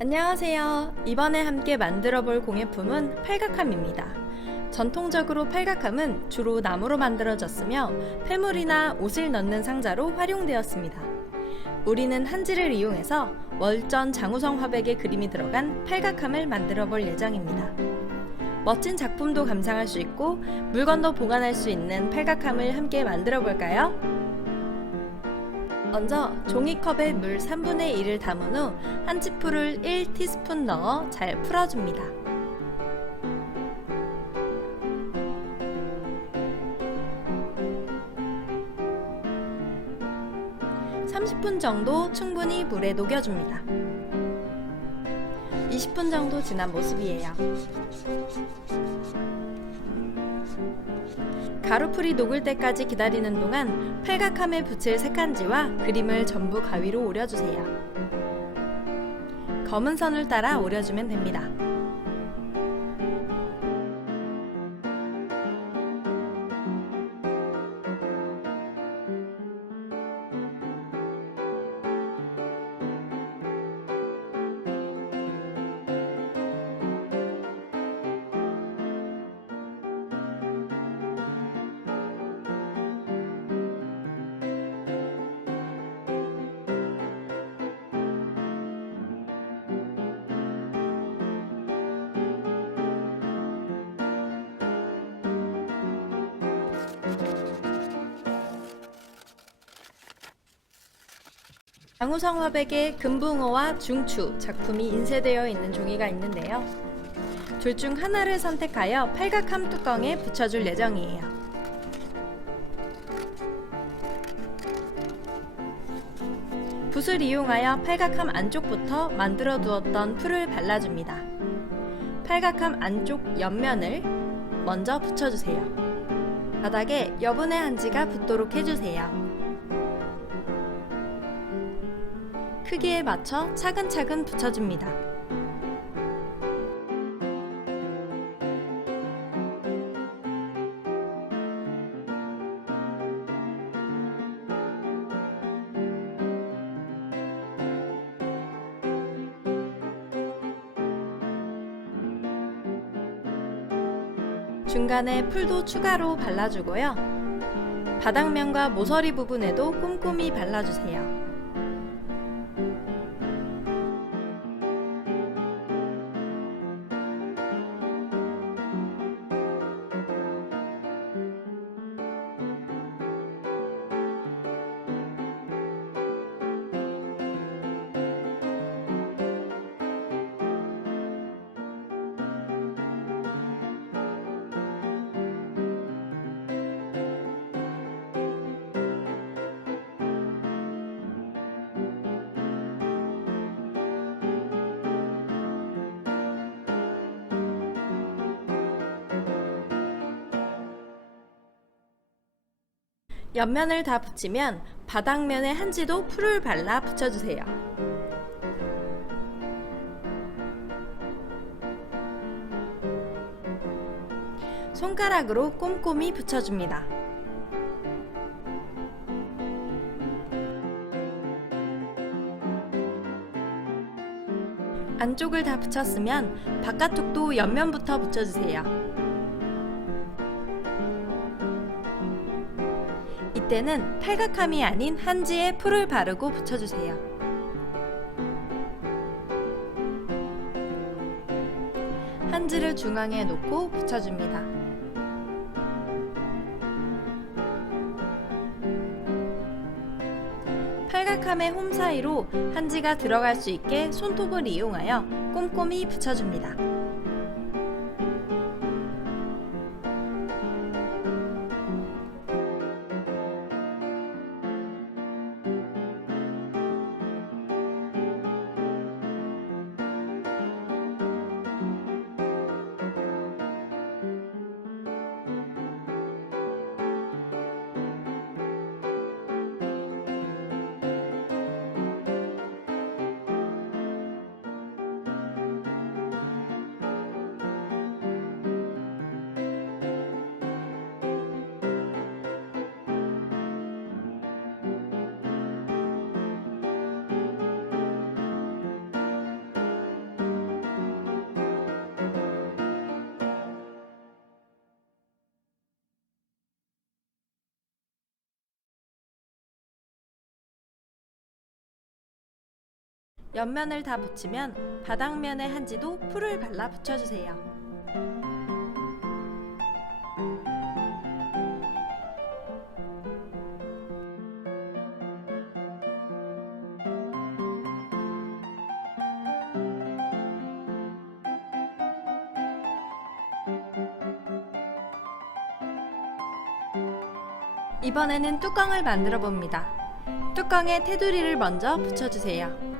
안녕하세요. 이번에 함께 만들어 볼 공예품은 팔각함입니다. 전통적으로 팔각함은 주로 나무로 만들어졌으며 폐물이나 옷을 넣는 상자로 활용되었습니다. 우리는 한지를 이용해서 월전 장우성 화백의 그림이 들어간 팔각함을 만들어 볼 예정입니다. 멋진 작품도 감상할 수 있고 물건도 보관할 수 있는 팔각함을 함께 만들어 볼까요? 먼저 종이컵에 물 3분의 1을 담은 후 한지풀을 1티스푼 넣어 잘 풀어줍니다. (30분) 정도 충분히 물에 녹여줍니다. (20분) 정도 지난 모습이에요. 가루풀이 녹을 때까지 기다리는 동안 팔각함에 붙일 색간지와 그림을 전부 가위로 오려주세요. 검은 선을 따라 오려주면 됩니다. 장우성 화백의 금붕어와 중추 작품이 인쇄되어 있는 종이가 있는데요. 둘 중 하나를 선택하여 팔각함 뚜껑에 붙여줄 예정이에요. 붓을 이용하여 팔각함 안쪽부터 만들어 두었던 풀을 발라줍니다. 팔각함 안쪽 옆면을 먼저 붙여주세요. 바닥에 여분의 한지가 붙도록 해주세요. 크기에 맞춰 차근차근 붙여줍니다. 중간에 풀도 추가로 발라주고요. 바닥면과 모서리 부분에도 꼼꼼히 발라주세요. 옆면을 다 붙이면 바닥면에 한지도 풀을 발라 붙여주세요. 손가락으로 꼼꼼히 붙여줍니다. 안쪽을 다 붙였으면 바깥쪽도 옆면부터 붙여주세요. 이때는 팔각함이 아닌 한지에 풀을 바르고 붙여주세요. 한지를 중앙에 놓고 붙여줍니다. 팔각함의 홈 사이로 한지가 들어갈 수 있게 손톱을 이용하여 꼼꼼히 붙여줍니다. 옆면을 다 붙이면 바닥면에 한지도 풀을 발라 붙여주세요. 이번에는 뚜껑을 만들어 봅니다. 뚜껑에 테두리를 먼저 붙여주세요.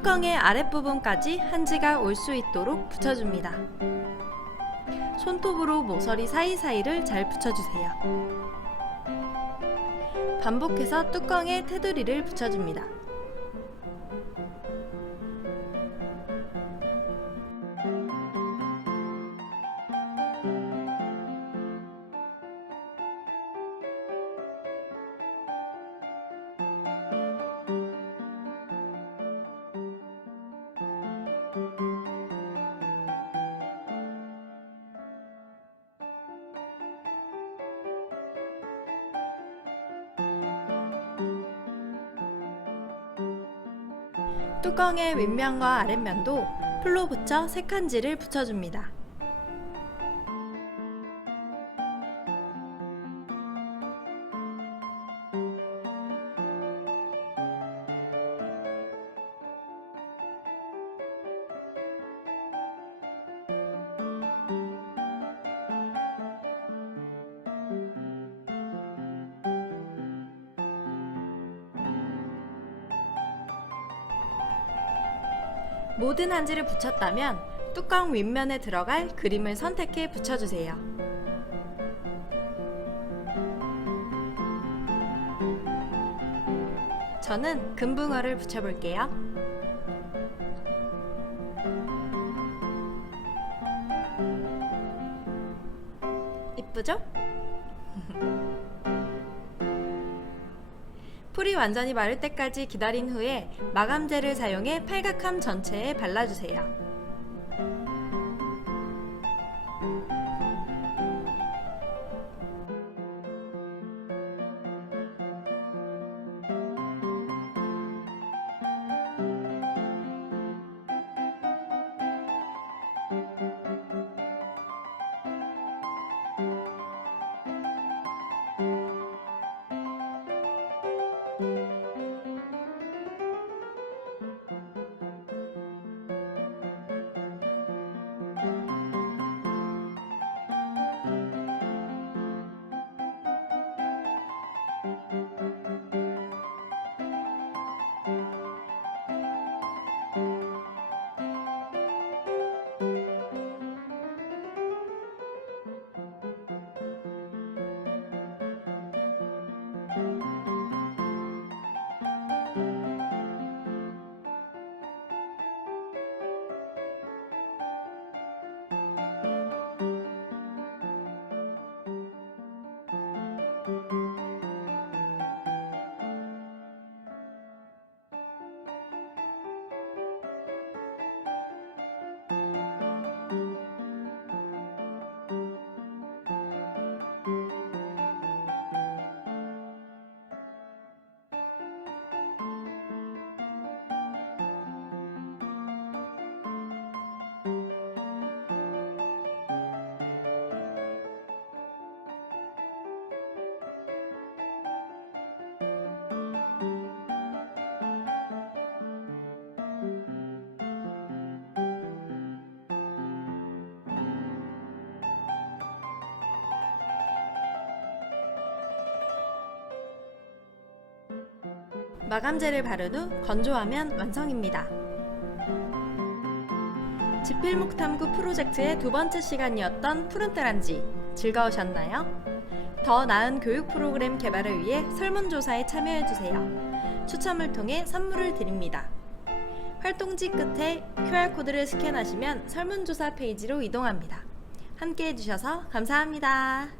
뚜껑의 아랫부분까지 한지가 올 수 있도록 붙여줍니다. 손톱으로 모서리 사이사이를 잘 붙여주세요. 반복해서 뚜껑에 테두리를 붙여줍니다. 뚜껑의 윗면과 아랫면도 풀로 붙여 색한지를 붙여줍니다. 모든 한지를 붙였다면 뚜껑 윗면에 들어갈 그림을 선택해 붙여주세요. 저는 금붕어를 붙여볼게요. 이쁘죠? 풀이 완전히 마를 때까지 기다린 후에 마감제를 사용해 팔각함 전체에 발라주세요. 마감제를 바른 후 건조하면 완성입니다. 지필목 탐구 프로젝트의 두 번째 시간이었던 푸른뜨란지 즐거우셨나요? 더 나은 교육 프로그램 개발을 위해 설문조사에 참여해주세요. 추첨을 통해 선물을 드립니다. 활동지 끝에 QR코드를 스캔하시면 설문조사 페이지로 이동합니다. 함께 해주셔서 감사합니다.